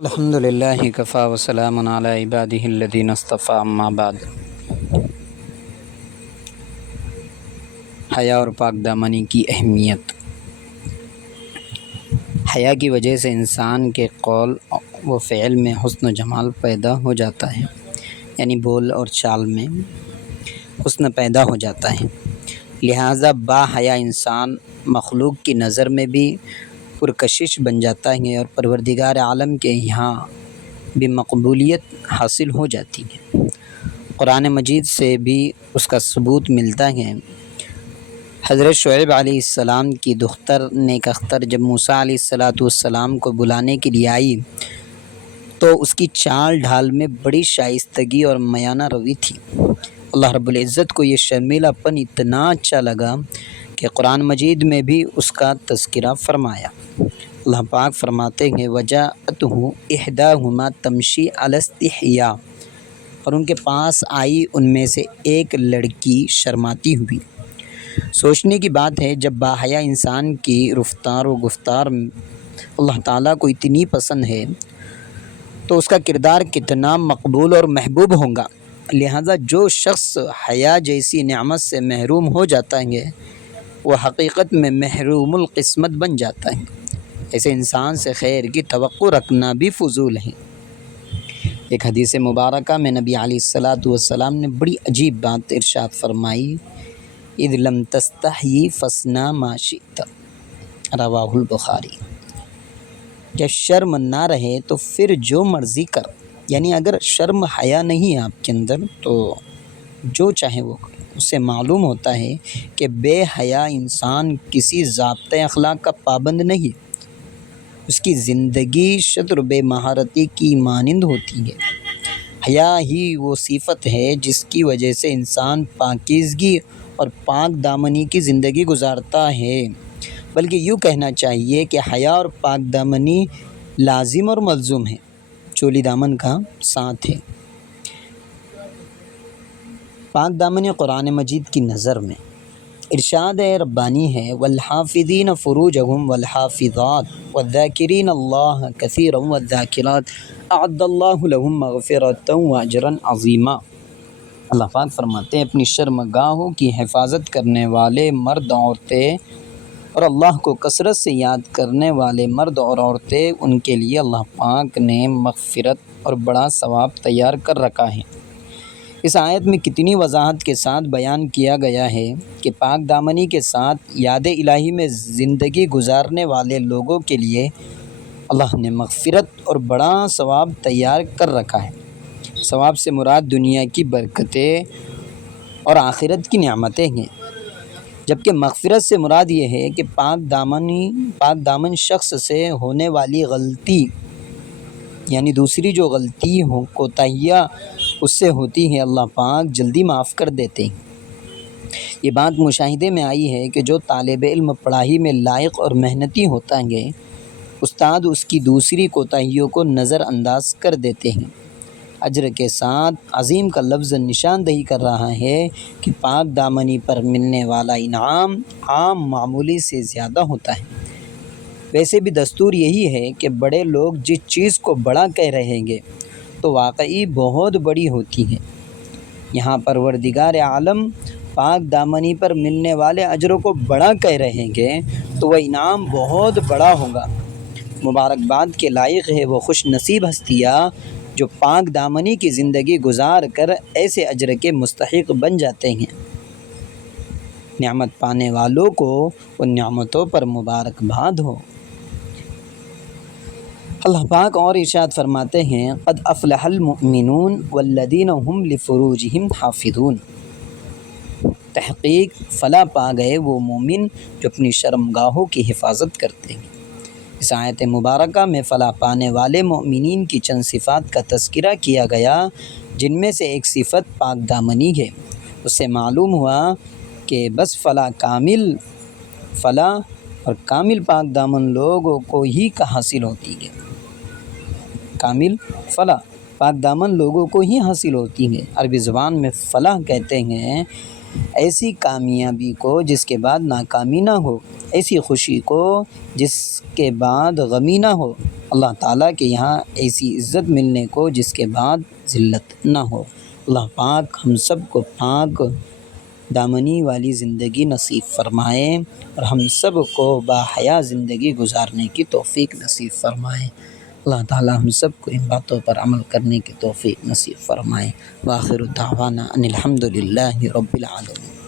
الحمدللہ کفا وسلام علی عبادہ الذین اصطفیٰ اما بعد۔ حیا اور پاک دامنی کی اہمیت۔ حیا کی وجہ سے انسان کے قول و فعل میں حسن و جمال پیدا ہو جاتا ہے، یعنی بول اور چال میں حسن پیدا ہو جاتا ہے۔ لہٰذا با حیا انسان مخلوق کی نظر میں بھی پرکشش بن جاتا ہے اور پروردگار عالم کے یہاں بھی مقبولیت حاصل ہو جاتی ہے۔ قرآن مجید سے بھی اس کا ثبوت ملتا ہے۔ حضرت شعیب علیہ السلام کی دختر نیک اختر جب موسیٰ علیہ السلام کو بلانے کے لیے آئی تو اس کی چال ڈھال میں بڑی شائستگی اور میانہ روی تھی۔ اللہ رب العزت کو یہ شرمیلا پن اتنا اچھا لگا کہ قرآن مجید میں بھی اس کا تذکرہ فرمایا۔ اللہ پاک فرماتے ہیں وَجَاءَتْهُ إِحْدَاهُمَا تَمْشِي عَلَى اسْتِحْيَاءٍ، اور ان کے پاس آئی ان میں سے ایک لڑکی شرماتی ہوئی۔ سوچنے کی بات ہے، جب باحیا انسان کی رفتار و گفتار اللہ تعالیٰ کو اتنی پسند ہے تو اس کا کردار کتنا مقبول اور محبوب ہوگا۔ لہذا جو شخص حیا جیسی نعمت سے محروم ہو جاتا ہے وہ حقیقت میں محروم القسمت بن جاتا ہے۔ ایسے انسان سے خیر کی توقع رکھنا بھی فضول ہے۔ ایک حدیث مبارکہ میں نبی علیہ السلام نے بڑی عجیب بات ارشاد فرمائی، اذ لم تستحیی فاصنع ما شئت، رواہ البخاری۔ جب شرم نہ رہے تو پھر جو مرضی کر، یعنی اگر شرم حیا نہیں ہے آپ کے اندر تو جو چاہے وہ کرو۔ اس سے معلوم ہوتا ہے کہ بے حیا انسان کسی ضابطۂ اخلاق کا پابند نہیں، اس کی زندگی شتر بے مہارتی کی مانند ہوتی ہے۔ حیا ہی وہ صفت ہے جس کی وجہ سے انسان پاکیزگی اور پاک دامنی کی زندگی گزارتا ہے، بلکہ یوں کہنا چاہیے کہ حیا اور پاک دامنی لازم اور ملزوم ہے، چولی دامن کا ساتھ ہے۔ پاک دامنی قرآن مجید کی نظر میں ارشاد ربانی ہے والحافظین فروجہم والحافظات والذاکرین اللہ کثیرا والذاکرات اعد اللہ لہم مغفرۃ واجرا عظیما۔ اللہ پاک فرماتے ہیں اپنی شرمگاہوں کی حفاظت کرنے والے مرد عورتیں اور اللہ کو کثرت سے یاد کرنے والے مرد اور عورتیں، ان کے لیے اللہ پاک نے مغفرت اور بڑا ثواب تیار کر رکھا ہے۔ اس آیت میں کتنی وضاحت کے ساتھ بیان کیا گیا ہے کہ پاک دامنی کے ساتھ یاد الہی میں زندگی گزارنے والے لوگوں کے لیے اللہ نے مغفرت اور بڑا ثواب تیار کر رکھا ہے۔ ثواب سے مراد دنیا کی برکتیں اور آخرت کی نعمتیں ہیں، جبکہ مغفرت سے مراد یہ ہے کہ پاک دامن شخص سے ہونے والی غلطی، یعنی دوسری جو غلطی کوتاہیاں اس سے ہوتی ہیں، اللہ پاک جلدی معاف کر دیتے ہیں۔ یہ بات مشاہدے میں آئی ہے کہ جو طالب علم پڑھائی میں لائق اور محنتی ہوتا ہے، استاد اس کی دوسری کوتاہیوں کو نظر انداز کر دیتے ہیں۔ اجر کے ساتھ عظیم کا لفظ نشاندہی کر رہا ہے کہ پاک دامنی پر ملنے والا انعام عام معمولی سے زیادہ ہوتا ہے۔ ویسے بھی دستور یہی ہے کہ بڑے لوگ جس چیز کو بڑا کہہ رہے گے تو واقعی بہت بڑی ہوتی ہے۔ یہاں پروردگار عالم پاک دامنی پر ملنے والے اجروں کو بڑا کہہ رہے گے تو وہ انعام بہت بڑا ہوگا۔ مبارکباد کے لائق ہے وہ خوش نصیب ہستیاں جو پاک دامنی کی زندگی گزار کر ایسے اجر کے مستحق بن جاتے ہیں۔ نعمت پانے والوں کو ان نعمتوں پر مبارکباد ہو۔ اللہ پاک اور ارشاد فرماتے ہیں قد افلح المؤمنون والذین هم لفروجہم حافظون، تحقیق فلاح پا گئے وہ مومن جو اپنی شرمگاہوں کی حفاظت کرتے ہیں۔ اس آیت مبارکہ میں فلاح پانے والے مومنین کی چند صفات کا تذکرہ کیا گیا، جن میں سے ایک صفت پاک دامنی ہے۔ اس سے معلوم ہوا کہ بس فلاح اور کامل پاک دامن لوگوں کو ہی حاصل ہوتی ہے۔ کامل فلاح پاک دامن لوگوں کو ہی حاصل ہوتی ہے۔ عربی زبان میں فلاح کہتے ہیں ایسی کامیابی کو جس کے بعد ناکامی نہ ہو، ایسی خوشی کو جس کے بعد غمی نہ ہو، اللہ تعالیٰ کے یہاں ایسی عزت ملنے کو جس کے بعد ذلت نہ ہو۔ اللہ پاک ہم سب کو پاک دامنی والی زندگی نصیب فرمائے اور ہم سب کو باحیا زندگی گزارنے کی توفیق نصیب فرمائے۔ اللہ تعالیٰ ہم سب کو ان باتوں پر عمل کرنے کی توفیق نصیب فرمائے۔ وآخر دعوانا ان الحمد للہ رب العالمین۔